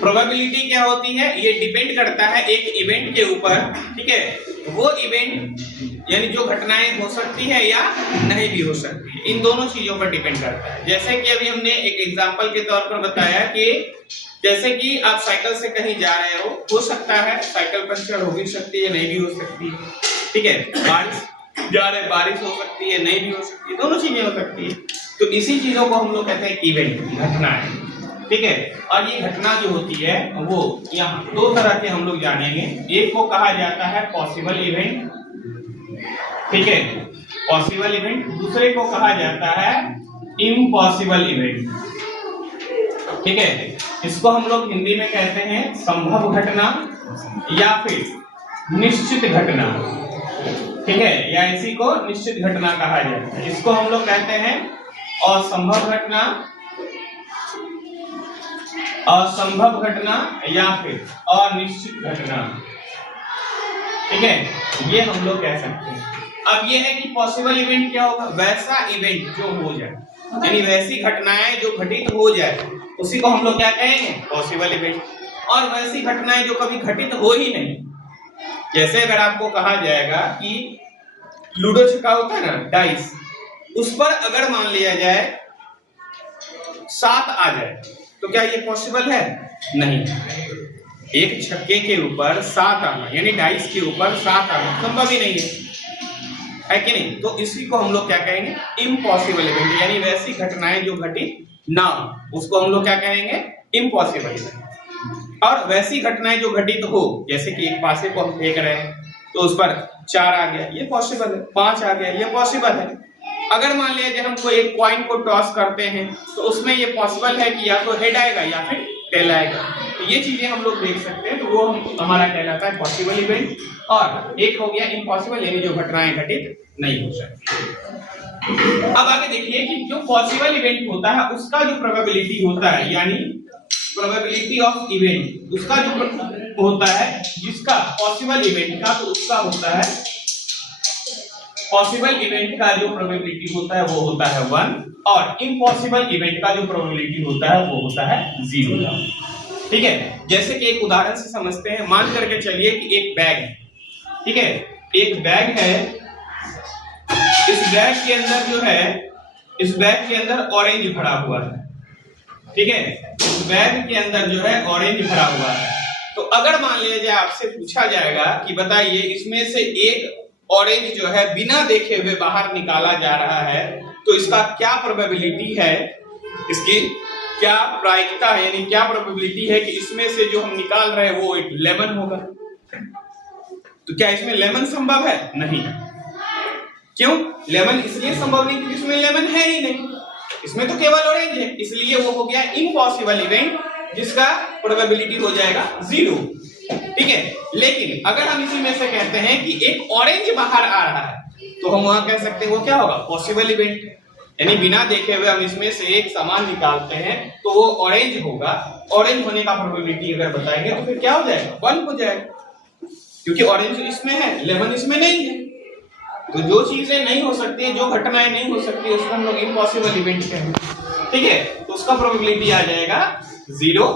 Probability क्या होती है, ये डिपेंड करता है एक इवेंट के ऊपर, ठीक है। वो इवेंट यानी जो घटनाएं हो सकती है या नहीं भी हो सकती है, इन दोनों चीजों पर डिपेंड करता है। जैसे कि अभी हमने एक एग्जांपल के तौर पर बताया कि जैसे कि आप साइकिल से कहीं जा रहे हो सकता है साइकिल पंचर हो भी सकती है, नहीं भी हो सकती है, ठीक है। बारिश जा रहे, बारिश हो सकती है, नहीं भी हो सकती है, दोनों चीजें हो सकती है। तो इसी चीजों को हम लोग कहते हैं इवेंट, घटनाएं, ठीक है। और ये घटना जो होती है वो यहाँ दो तरह के हम लोग जानेंगे। एक को कहा जाता है पॉसिबल इवेंट, ठीक है, पॉसिबल इवेंट। दूसरे को कहा जाता है इम्पॉसिबल इवेंट, ठीक है। इसको हम लोग हिंदी में कहते हैं संभव घटना या फिर निश्चित घटना, ठीक है, या इसी को निश्चित घटना कहा जाता है। इसको हम लोग कहते हैं असंभव घटना, असंभव घटना या फिर अनिश्चित घटना, ठीक है, ये हम लोग कह सकते हैं। अब ये है कि पॉसिबल इवेंट क्या होगा, वैसा इवेंट जो हो जाए, यानी वैसी घटनाएं जो घटित हो जाए उसी को हम लोग क्या कहेंगे, पॉसिबल इवेंट। और वैसी घटनाएं जो कभी घटित हो ही नहीं, जैसे अगर आपको कहा जाएगा कि लूडो छक्का होता है ना, डाइस, उस पर अगर मान लिया जाए 7 आ जाए तो क्या ये पॉसिबल है, नहीं। एक छक्के के ऊपर 7 आना यानी डाइस के ऊपर 7 आना संभव ही नहीं है कि नहीं। तो इसी को हम लोग क्या कहेंगे, इम्पॉसिबल इवेंट, यानी वैसी घटनाएं जो घटित ना हो उसको हम लोग क्या कहेंगे, इम्पॉसिबल इवेंट। और वैसी घटनाएं जो घटित हो, जैसे कि एक पासे को हम फेंक रहे हैं तो उस पर 4 आ गया, ये पॉसिबल है, 5 आ गया, ये पॉसिबल है। अगर मान लिया जब हम कोई एक कॉइन को टॉस करते हैं तो उसमें ये पॉसिबल है कि या तो हेड आएगा या फिर टेल आएगा, तो ये चीजें हम लोग देख सकते हैं। तो वो हमारा कहलाता है पॉसिबल इवेंट। और एक हो गया इम्पॉसिबल, यानी जो घटनाएं घटित नहीं हो सकती। अब आगे देखिए कि जो पॉसिबल इवेंट होता है उसका जो प्रोबेबिलिटी होता है, यानी प्रोबेबिलिटी ऑफ इवेंट, उसका जो होता है जिसका पॉसिबल इवेंट का, तो उसका होता है पॉसिबल इवेंट का जो प्रोबेबिलिटी होता है वो होता है 1, और इम्पॉसिबल इवेंट का जो प्रोबेबिलिटी होता है वो होता है 0, ठीक है। जैसे कि एक उदाहरण से समझते हैं, मान करके चलिए कि एक बैग है, ठीक है, एक बैग है, इस बैग के अंदर जो है, इस बैग के अंदर ऑरेंज भरा हुआ है, ठीक है, इस बैग के अंदर जो है ऑरेंज भरा हुआ है। तो अगर मान लिया जाए आपसे पूछा जाएगा कि बताइए इसमें से एक ऑरेंज जो है बिना देखे हुए बाहर निकाला जा रहा है, तो इसका क्या प्रोबेबिलिटी है, इसकी क्या प्रायिकता है, यानी क्या प्रोबेबिलिटी है कि इसमें से जो हम निकाल रहे हैं वो एक लेमन होगा। तो क्या इसमें लेमन संभव है, नहीं। क्यों लेमन इसलिए संभव नहीं क्योंकि इसमें लेमन है ही नहीं, इसमें तो केवल ऑरेंज है, इसलिए वो हो गया इम्पॉसिबल इवेंट, जिसका प्रोबेबिलिटी हो जाएगा 0, ठीक है। लेकिन अगर हम इसी में से कहते हैं कि एक ऑरेंज बाहर आ रहा है तो हम वहां कह सकते हैं वो क्या होगा, पॉसिबल इवेंट, यानी बिना देखे हुए हम इसमें से एक सामान निकालते हैं तो वो ऑरेंज होगा। ऑरेंज होने का प्रोबेबिलिटी अगर बताएंगे तो फिर क्या हो जाएगा, 1 हो जाएगा, क्योंकि ऑरेंज इसमें है, लेमन इसमें नहीं है। तो जो चीजें नहीं हो सकती, जो घटनाएं नहीं हो सकती, उसको हम लोग इम्पॉसिबल इवेंट कहेंगे, ठीक है। तो उसका प्रोबेबिलिटी आ जाएगा 0,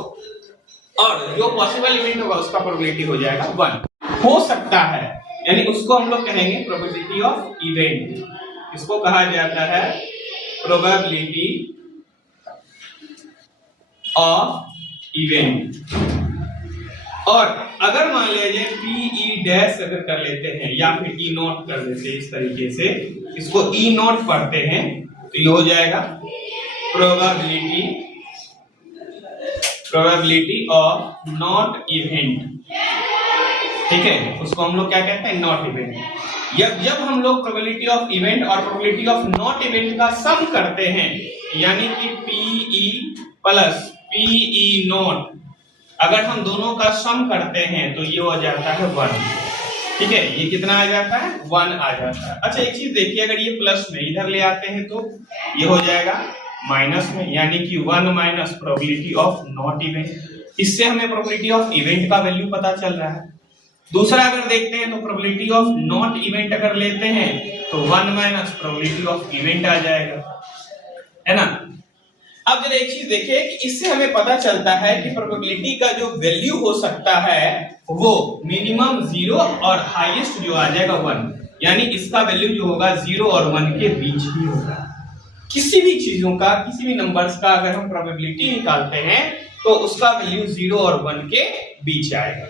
और जो पॉसिबल इवेंट होगा उसका प्रोबेबिलिटी हो जाएगा 1। हो सकता है यानी उसको हम लोग कहेंगे प्रोबेबिलिटी ऑफ इवेंट, इसको कहा जाता है प्रोबेबिलिटी ऑफ इवेंट। और अगर मान लिया जाए पी डैश अगर कर लेते हैं या फिर ई नॉट कर देते हैं, इस तरीके से इसको ई नॉट पढ़ते हैं तो ये हो जाएगा प्रोबेबिलिटी ऑफ नॉट इवेंट, ठीक है। उसको हम लोग क्या कहते हैं, नॉट इवेंट। जब हम लोग प्रोबेबिलिटी ऑफ इवेंट और प्रोबेबिलिटी ऑफ नॉट इवेंट का सम करते हैं, यानी कि पीई प्लस पीई नॉट, अगर हम दोनों का सम करते हैं तो ये हो जाता है 1, ठीक है। ये कितना आ जाता है, 1 आ जाता है। अच्छा एक चीज देखिए, अगर ये प्लस में इधर ले आते हैं तो ये हो जाएगा माइनस में, यानी कि 1 minus probability of not event. इससे हमें प्रोबेबिलिटी ऑफ इवेंट का वैल्यू पता चल रहा है। दूसरा अगर देखते हैं तो प्रोबेबिलिटी ऑफ नॉट इवेंट अगर लेते हैं तो 1 माइनस प्रोबेबिलिटी ऑफ इवेंट आ जाएगा, है ना। अब जरा एक चीज देखिए कि इससे हमें पता चलता है कि प्रोबेबिलिटी का जो वैल्यू हो सकता है वो मिनिमम 0 और हाईएस्ट जो आ जाएगा 1, यानी इसका वैल्यू जो होगा 0 और 1 के बीच ही होगा। किसी भी चीजों का, किसी भी नंबर्स का अगर हम प्रोबेबिलिटी निकालते हैं तो उसका वैल्यू 0 और 1 के बीच आएगा।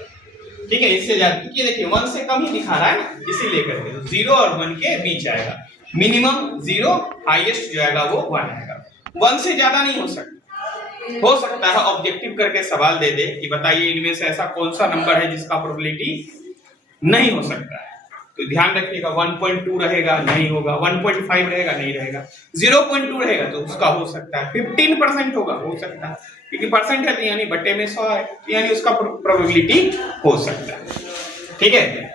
ठीक है, इससे ज्यादा, क्योंकि देखिए 1 से कम ही दिखा रहा है ना, इसीलिए करके तो 0 और 1 के बीच आएगा। मिनिमम 0, हाईएस्ट जो आएगा वो 1 आएगा। 1 से ज्यादा नहीं हो सकता। हो सकता है ऑब्जेक्टिव करके सवाल दे दे कि बताइए इनमें से ऐसा कौन सा नंबर है जिसका प्रोबेबिलिटी नहीं हो सकता है, तो ध्यान रखिएगा 1.2 रहेगा नहीं होगा, 1.5 रहेगा नहीं रहेगा, 0.2 रहेगा तो उसका हो सकता है, 15% होगा हो सकता है, क्योंकि परसेंट है तो यानी बट्टे में 100 है, यानी उसका प्रोबेबिलिटी हो सकता है। ठीक है।